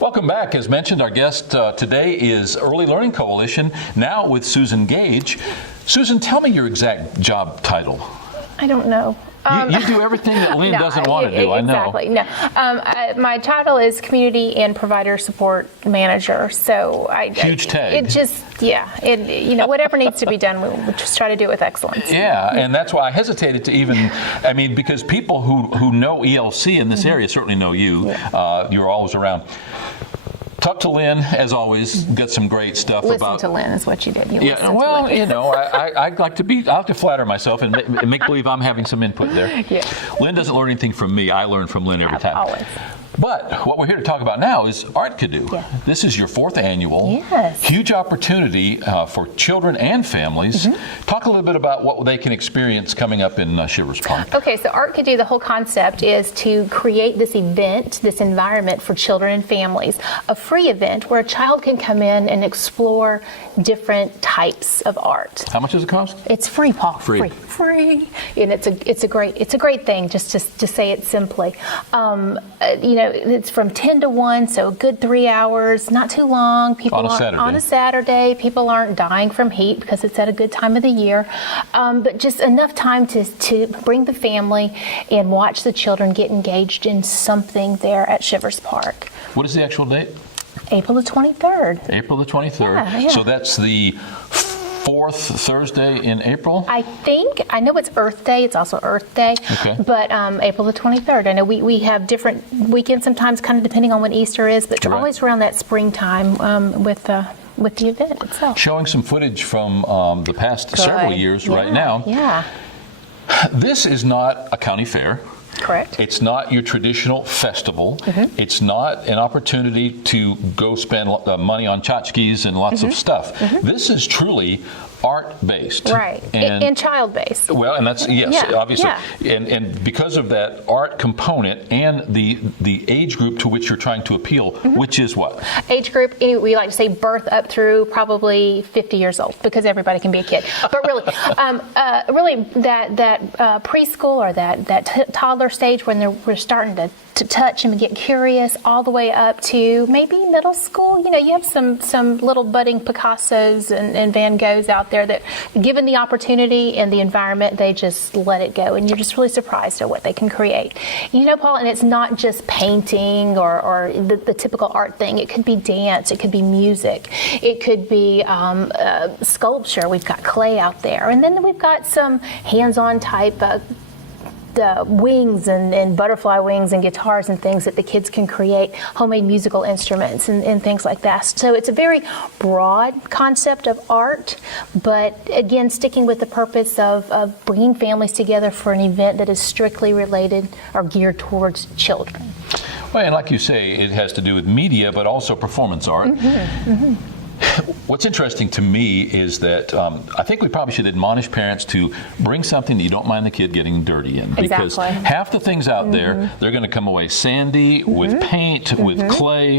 Welcome back. As mentioned, our guest today is Early Learning Coalition, now with Suzan Gage. Susan, tell me your exact job title. I don't know. You do everything that Lynn doesn't want to do, I know. Exactly. No. My title is Community and Provider Support Manager. So huge tag. It just, whatever needs to be done, we'll just try to do it with excellence. Yeah, and that's why I hesitated to even, because people who know ELC in this area certainly know you. Yeah. You're always around. Talk to Lynn, as always. Got some great stuff Listen about. Listen to Lynn is what you did. I like to flatter myself and make believe I'm having some input there. Yeah. Lynn doesn't learn anything from me. I learn from Lynn every time. Always. But what we're here to talk about now is ArtKidDoo. Yeah. This is your 4th annual. Yes. Huge opportunity for children and families. Talk a little bit about what they can experience coming up in Shivers Park. Okay, so ArtKidDoo, the whole concept is to create this event, this environment for children and families. A free event where a child can come in and explore different types of art. How much does it cost? It's free, Paul. Free. And it's a great thing, just to say it simply. It's from 10 to 1, so a good 3 hours, not too long. People on a Saturday. People aren't dying from heat because it's at a good time of the year. But just enough time to bring the family and watch the children get engaged in something there at Shivers Park. What is the actual date? April the 23rd. April the 23rd. Yeah. So that's the 4th Thursday in April? I know it's Earth Day. It's also Earth Day. Okay. But April the 23rd. I know we have different weekends sometimes, kind of depending on when Easter is, but always around that springtime with the event itself. Showing some footage from the past several years right now. Yeah. This is not a county fair. Correct. It's not your traditional festival. It's not an opportunity to go spend money on tchotchkes and lots of stuff. This is truly art-based. Right. And child-based. Well, and that's, obviously. Yeah. And because of that art component and the age group to which you're trying to appeal, which is what? Age group, we like to say birth up through probably 50 years old, because everybody can be a kid. But really, that preschool or that toddler stage when we're starting to touch and get curious, all the way up to maybe middle school. You have some little budding Picassos and Van Goghs out there that, given the opportunity and the environment, they just let it go, and you're just really surprised at what they can create. Paul, and it's not just painting or the typical art thing. It could be dance, it could be music, it could be sculpture. We've got clay out there, and then we've got some hands-on type wings and butterfly wings and guitars and things that the kids can create, homemade musical instruments and things like that. So it's a very broad concept of art, but again, sticking with the purpose of bringing families together for an event that is strictly related or geared towards children. Well, and like you say, it has to do with media, but also performance art. What's interesting to me is that I think we probably should admonish parents to bring something that you don't mind the kid getting dirty in. Because half the things out there, they're going to come away sandy, with paint, with clay.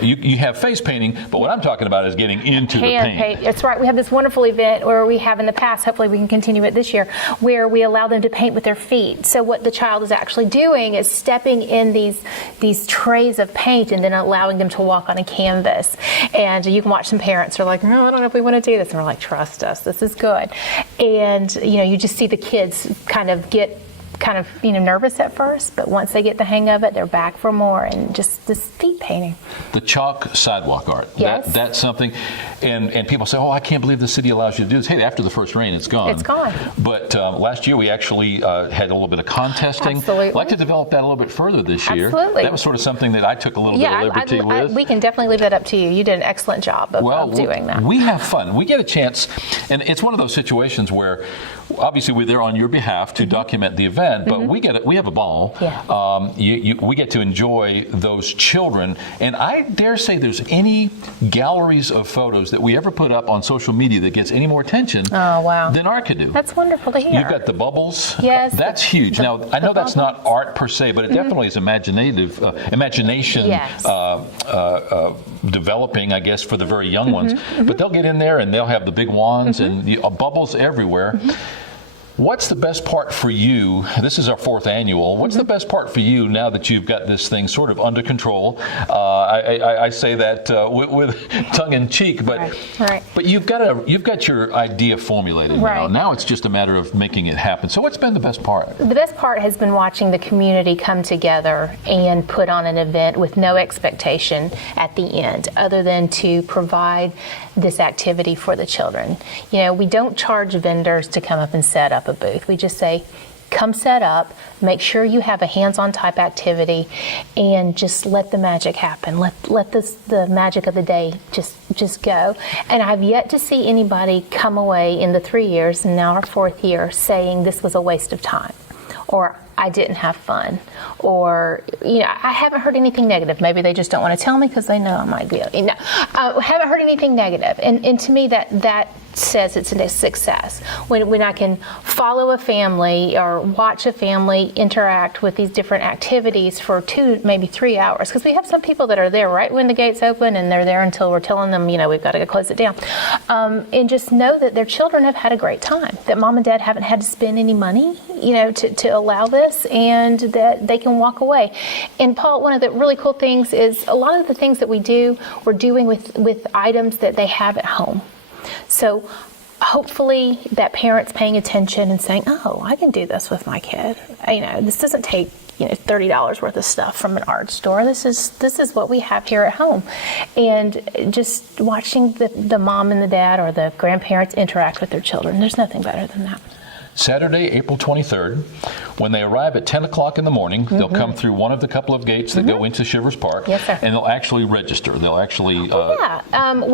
You have face painting, but what I'm talking about is getting into the paint. That's right. We have this wonderful event where we have in the past, hopefully we can continue it this year, where we allow them to paint with their feet. So what the child is actually doing is stepping in these trays of paint and then allowing them to walk on a canvas. And you can watch some parents who are like, no, I don't know if we want to do this. And we're like, trust us, this is good. And, you just see the kids kind of nervous at first, but once they get the hang of it, they're back for more, and just this feet painting. The chalk sidewalk art. Yes. That's something, and people say, oh, I can't believe the city allows you to do this. Hey, after the first rain, it's gone. It's gone. But last year we actually had a little bit of contesting. Absolutely. I'd like to develop that a little bit further this year. Absolutely. That was sort of something that I took a little bit of liberty with. We can definitely leave that up to you. You did an excellent job of doing that. We have fun. We get a chance, and it's one of those situations where obviously we're there on your behalf to document the event, but we have a ball. Yeah. We get to enjoy those children, and I dare say there's any galleries of photos that we ever put up on social media that gets any more attention than ArtKidDoo. That's wonderful to hear. You've got the bubbles. Yes. That's huge. Now, I know that's not art per se, but it definitely is imagination developing, I guess, for the very young ones. But they'll get in there and they'll have the big wands and bubbles everywhere. What's the best part for you? This is our 4th annual. What's the best part for you now that you've got this thing sort of under control? I say that with tongue in cheek, but but you've got your idea formulated now. Now it's just a matter of making it happen. So what's been the best part? The best part has been watching the community come together and put on an event with no expectation at the end, other than to provide this activity for the children. You know, we don't charge vendors to come up and set up a booth. We just say, come set up, make sure you have a hands-on type activity, and just let the magic happen. Let the magic of the day just go. And I've yet to see anybody come away in the 3 years, and now our 4th year, saying this was a waste of time, or I didn't have fun, or, you know, I haven't heard anything negative. Maybe they just don't want to tell me because they know I might be, you know, I haven't heard anything negative. And to me, that says it's a success. When I can follow a family or watch a family interact with these different activities for 2, maybe 3 hours, because we have some people that are there right when the gates open and they're there until we're telling them, you know, we've got to go close it down. And just know that their children have had a great time, that mom and dad haven't had to spend any money, you know, to allow this, and that they can walk away. And Paul, one of the really cool things is a lot of the things that we do, we're doing with items that they have at home. So hopefully that parent's paying attention and saying, oh, I can do this with my kid. You know, this doesn't take, you know, $30 worth of stuff from an art store. This is what we have here at home. And just watching the mom and the dad or the grandparents interact with their children, there's nothing better than that. Saturday, April 23rd, when they arrive at 10 o'clock in the morning, they'll come through one of the couple of gates that go into Shivers Park, and they'll actually register. They'll actually... we kind of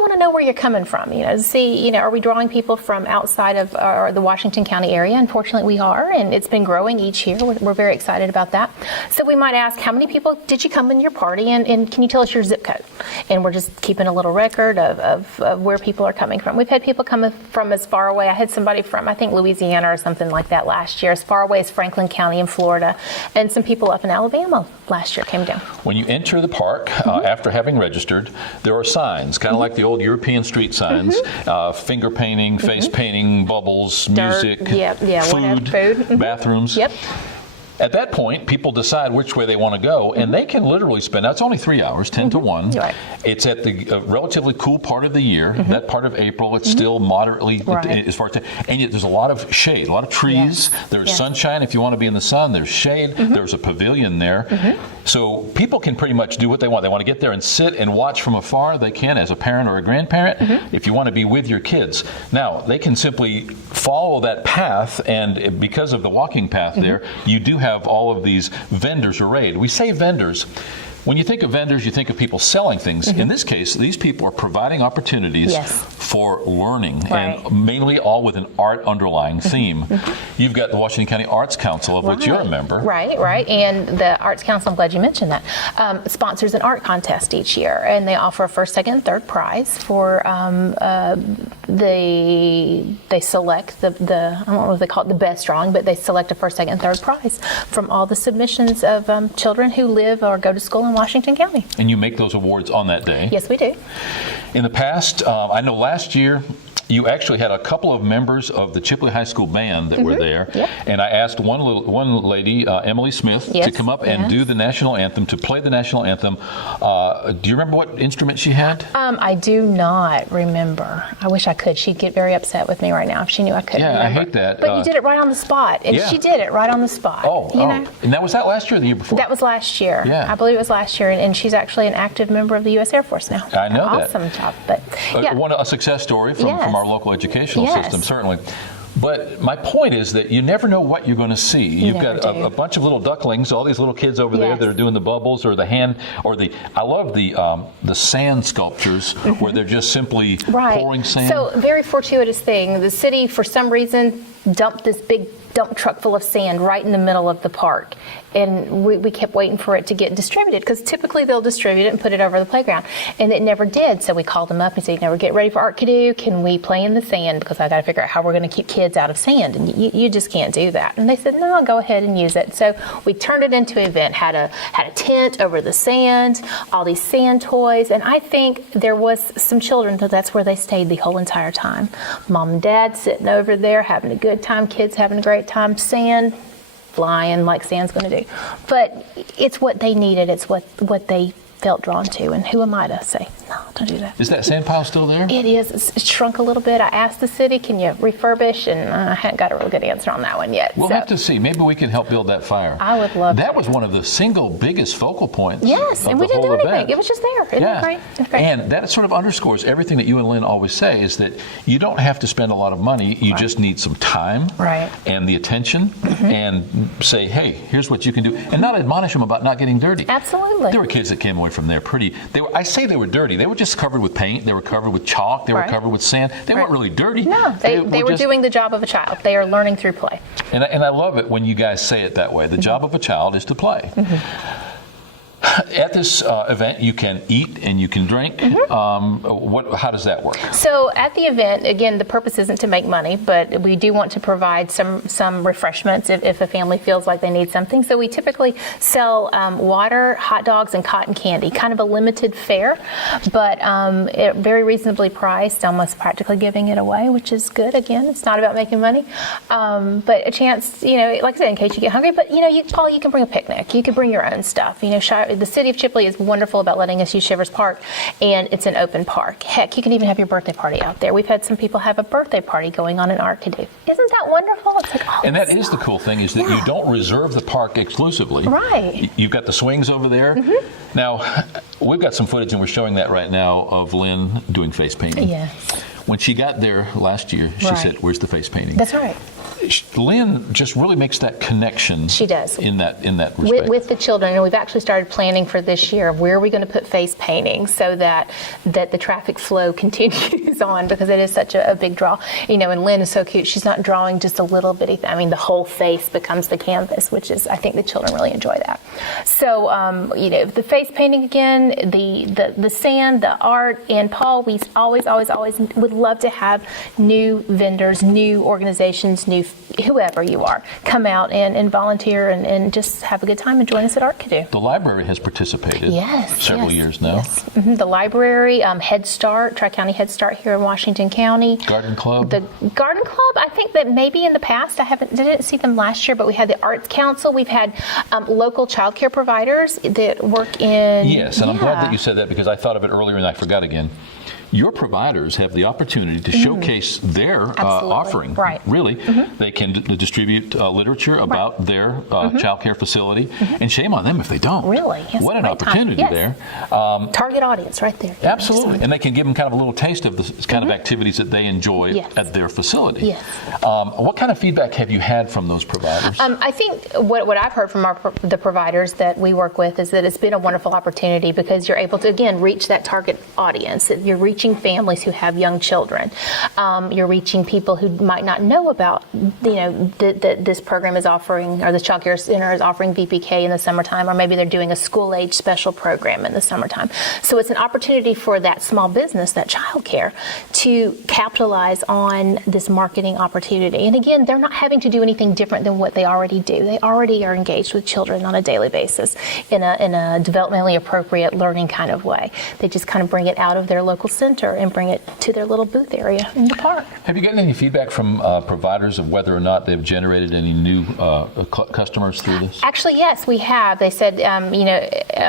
want to know where you're coming from, you know, to see, you know, are we drawing people from outside of the Washington County area? Unfortunately, we are, and it's been growing each year. We're very excited about that. So we might ask, how many people did you come in your party, and can you tell us your zip code? And we're just keeping a little record of where people are coming from. We've had people come from as far away. I had somebody from, I think, Louisiana or something like that last year, as far away as Franklin County in Florida, and some people up in Alabama last year came down. When you enter the park, after having registered, there are signs, kind of like the old European street signs, finger painting, face painting, bubbles, music, food, bathrooms. At that point, people decide which way they want to go, and they can literally spend, now it's only 3 hours, 10 to 1. It's at the relatively cool part of the year, that part of April, it's still moderately, as far as, and yet there's a lot of shade, a lot of trees, there's sunshine if you want to be in the sun, there's shade, there's a pavilion there. So people can pretty much do what they want. They want to get there and sit and watch from afar, they can as a parent or a grandparent. If you want to be with your kids, now they can simply follow that path, and because of the walking path there, you do have all of these vendors arrayed. We say vendors. When you think of vendors, you think of people selling things. In this case, these people are providing opportunities for learning, and mainly all with an art underlying theme. You've got the Washington County Arts Council, of which you're a member. And the Arts Council, I'm glad you mentioned that, sponsors an art contest each year, and they offer a first, second, and third prize for they select the I don't know if they call it the best drawing, but they select a first, second, and third prize from all the submissions of children who live or go to school in Washington County. And you make those awards on that day? Yes, we do. In the past, I know last year, you actually had a couple of members of the Chipley High School band that were there, and I asked one lady, Emily Smith, to come up and do the national anthem, to play the national anthem. Do you remember what instrument she had? I do not remember. I wish I could. She'd get very upset with me right now if she knew I couldn't remember. I hate that. But you did it right on the spot, and she did it right on the spot. And was that last year or the year before? That was last year. I believe it was last year, and she's actually an active member of the U.S. Air Force now. I know that. Awesome job. But a success story from our local educational system, certainly. But my point is that you never know what you're going to see. You've got a bunch of little ducklings, all these little kids over there that are doing the bubbles or the hand, or I love the sand sculptures where they're just simply pouring sand. So very fortuitous thing. The city, for some reason, dumped this big dump truck full of sand right in the middle of the park. And we kept waiting for it to get distributed, because typically they'll distribute it and put it over the playground. And it never did. So we called them up and said, we're getting ready for ArtKidDoo. Can we play in the sand? Because I got to figure out how we're going to keep kids out of sand. And you just can't do that. And they said, no, go ahead and use it. So we turned it into an event, had a tent over the sand, all these sand toys. And I think there was some children, that's where they stayed the whole entire time. Mom and dad sitting over there having a good good time, kids having a great time, sand, flying like sand's going to do. But it's what they needed. It's what they felt drawn to, and who am I to say, no, don't do that. Is that sand pile still there? It is. It's shrunk a little bit. I asked the city, can you refurbish? And I haven't got a real good answer on that one yet. We'll have to see. Maybe we can help build that fire. I would love that. Was one of the single biggest focal points. Yes, of and the we didn't do whole anything. event. It was just there. Isn't that great? It's great. And that sort of underscores everything that you and Lynn always say, is that you don't have to spend a lot of money. You just need some time and the attention, and say, hey, here's what you can do. And not admonish them about not getting dirty. Absolutely. There were kids that came away from there pretty. I say they were dirty. They were just covered with paint. They were covered with chalk. They were covered with sand. They weren't really dirty. No, they were doing the job of a child. They are learning through play. And I love it when you guys say it that way. The job of a child is to play. At this event, you can eat and you can drink. How does that work? So at the event, again, the purpose isn't to make money, but we do want to provide some refreshments if a family feels like they need something. So we typically sell water, hot dogs, and cotton candy, kind of a limited fare, but very reasonably priced, almost practically giving it away, which is good. Again, it's not about making money, but a chance, like I said, in case you get hungry. But Paul, you can bring a picnic. You can bring your own stuff. The city of Chipley is wonderful about letting us use Shivers Park, and it's an open park. Heck, you can even have your birthday party out there. We've had some people have a birthday party going on in ArtKidDoo. Isn't that wonderful? It's like, and that is the cool thing, is that you don't reserve the park exclusively. Right. You've got the swings over there. Now, we've got some footage, and we're showing that right now, of Lynn doing face painting. Yes. When she got there last year, she said, where's the face painting? That's right. Lynn just really makes that connection. She does. In that respect. With the children, and we've actually started planning for this year of where are we going to put face painting so that the traffic flow continues on, because it is such a big draw. And Lynn is so cute. She's not drawing just a little bitty thing. I mean, the whole face becomes the canvas, which is, I think the children really enjoy that. So, the face painting again, the sand, the art, and Paul, we always would love to have new vendors, new organizations, new whoever you are, come out and volunteer and just have a good time and join us at ArtKidDoo. The library has participated several years now. Yes. The library, Head Start, Tri-County Head Start here in Washington County. Garden Club? The Garden Club, I think that maybe in the past, didn't see them last year, but we had the Arts Council. We've had local child care providers that work in... Yes, and I'm glad that you said that, because I thought of it earlier and I forgot again. Your providers have the opportunity to showcase their offering. Right. Really, they can distribute literature about their child care facility, and shame on them if they don't. Really? Yes, what an opportunity there. Target audience right there. Absolutely. And they can give them kind of a little taste of the kind of activities that they enjoy at their facility. Yes. What kind of feedback have you had from those providers? I think what I've heard from the providers that we work with is that it's been a wonderful opportunity, because you're able to, again, reach that target audience. You're reaching families who have young children. You're reaching people who might not know about, that this program is offering, or the Child Care Center is offering VPK in the summertime, or maybe they're doing a school-age special program in the summertime. So it's an opportunity for that small business, that child care, to capitalize on this marketing opportunity. And again, they're not having to do anything different than what they already do. They already are engaged with children on a daily basis in a developmentally appropriate learning kind of way. They just kind of bring it out of their local center and bring it to their little booth area in the park. Have you gotten any feedback from providers of whether or not they've generated any new customers through this? Actually, yes, we have. They said,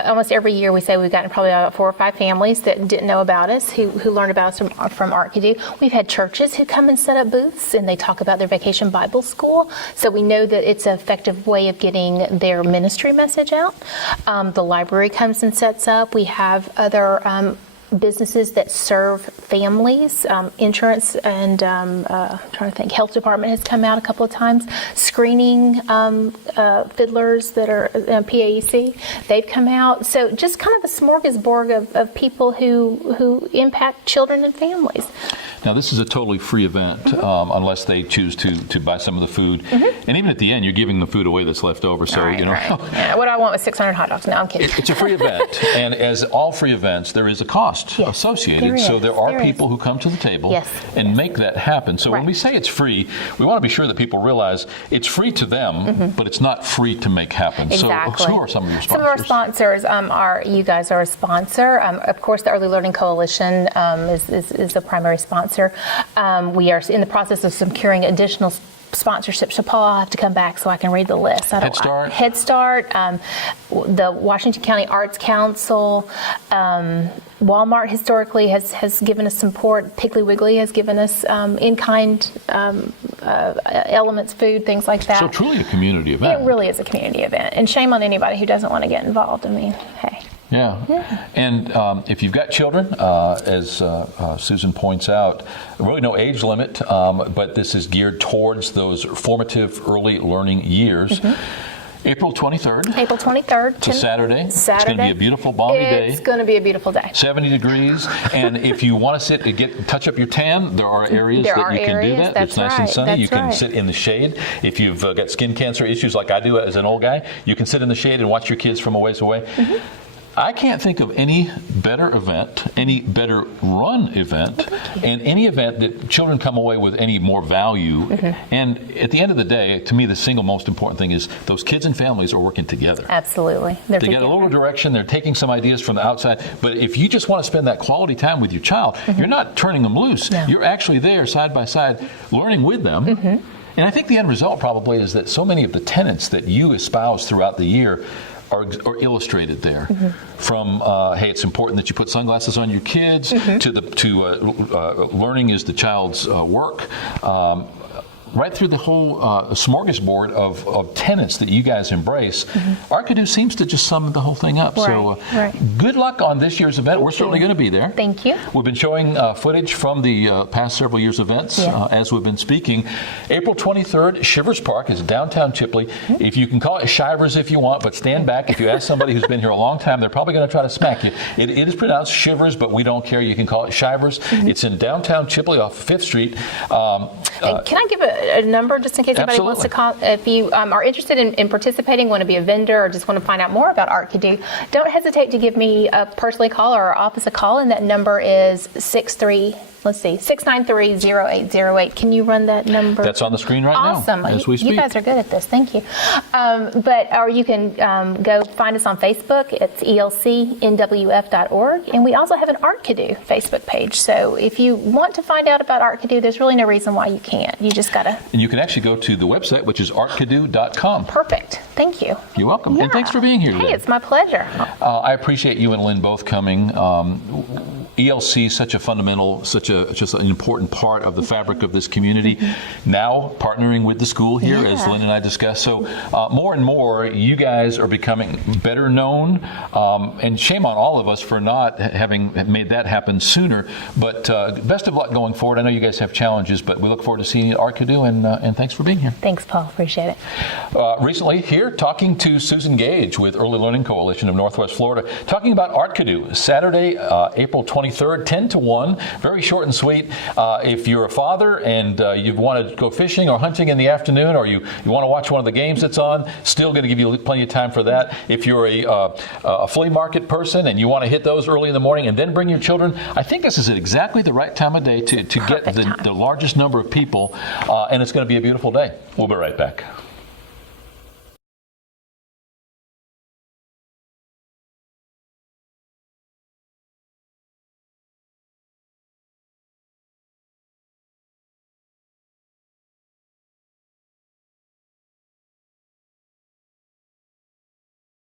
almost every year we say we've gotten probably about 4 or 5 families that didn't know about us, who learned about us from ArtKidDoo. We've had churches who come and set up booths, and they talk about their Vacation Bible School. So we know that it's an effective way of getting their ministry message out. The library comes and sets up. We have other businesses that serve families, insurance and trying to think, health department has come out a couple of times, screening fiddlers that are PAEC, they've come out. So just kind of a smorgasbord of people who impact children and families. Now, this is a totally free event unless they choose to buy some of the food. And even at the end, you're giving the food away that's left over. So, right. Yeah, what do I want with 600 hot dogs? No, I'm kidding. It's a free event. And as all free events, there is a cost associated. So there are people who come to the table and make that happen. So when we say it's free, we want to be sure that people realize it's free to them, but it's not free to make happen. Exactly. So who are some of your sponsors? Some of our sponsors are, you guys are a sponsor. Of course, the Early Learning Coalition is the primary sponsor. We are in the process of securing additional sponsorship. So Paul, I'll have to come back so I can read the list. Head Start. Head Start, the Washington County Arts Council, Walmart historically has given us support. Piggly Wiggly has given us in-kind elements, food, things like that. So truly a community event. It really is a community event. And shame on anybody who doesn't want to get involved. I mean, hey. Yeah. And if you've got children, as Susan points out, really no age limit, but this is geared towards those formative early learning years. April 23rd. April 23rd. It's a Saturday. It's going to be a beautiful, balmy day. It's going to be a beautiful day. 70 degrees. And if you want to sit and touch up your tan, there are areas that you can do that. It's nice and sunny. You can sit in the shade. If you've got skin cancer issues like I do as an old guy, you can sit in the shade and watch your kids from a ways away. I can't think of any better event, any better run event, and any event that children come away with any more value. And at the end of the day, to me, the single most important thing is those kids and families are working together. Absolutely. They get a little direction. They're taking some ideas from the outside. But if you just want to spend that quality time with your child, you're not turning them loose. No. You're actually there side by side, learning with them. And I think the end result probably is that so many of the tenets that you espouse throughout the year are illustrated there. From hey, it's important that you put sunglasses on your kids, to learning is the child's work. Right through the whole smorgasbord of tenets that you guys embrace, ArtKidDoo seems to just sum the whole thing up. So good luck on this year's event. We're certainly going to be there. Thank you. We've been showing footage from the past several years' events as we've been speaking. April 23rd, Shivers Park is downtown Chipley. If you can call it Shivers if you want, but stand back. If you ask somebody who's been here a long time, they're probably going to try to smack you. It is pronounced Shivers, but we don't care. You can call it Shivers. It's in downtown Chipley off 5th Street. Can I give a number just in case anybody wants to call? If you are interested in participating, want to be a vendor, or just want to find out more about ArtKidDoo, don't hesitate to give me a personally call or our office a call, and that number is 693-0808. Can you run that number? That's on the screen right now. Awesome. As we speak. You guys are good at this. Thank you. Or you can go find us on Facebook. It's elcnwf.org. And we also have an ArtKidDoo Facebook page. So if you want to find out about ArtKidDoo, there's really no reason why you can't. You just got to. And you can actually go to the website, which is ArtKidDoo.com. Perfect. Thank you. You're welcome. And thanks for being here today. Hey, it's my pleasure. I appreciate you and Lynn both coming. ELC, such a fundamental, just an important part of the fabric of this community. Now partnering with the school here, as Lynn and I discussed. So more and more, you guys are becoming better known, and shame on all of us for not having made that happen sooner. But best of luck going forward. I know you guys have challenges, but we look forward to seeing you at ArtKidDoo, and thanks for being here. Thanks, Paul. Appreciate it. Recently here, talking to Suzan Gage with Early Learning Coalition of Northwest Florida, talking about ArtKidDoo, Saturday, April 23rd, 10 to 1, very short and sweet. If you're a father and you want to go fishing or hunting in the afternoon, or you want to watch one of the games that's on, still going to give you plenty of time for that. If you're a flea market person and you want to hit those early in the morning and then bring your children, I think this is exactly the right time of day to get the largest number of people, and it's going to be a beautiful day. We'll be right back.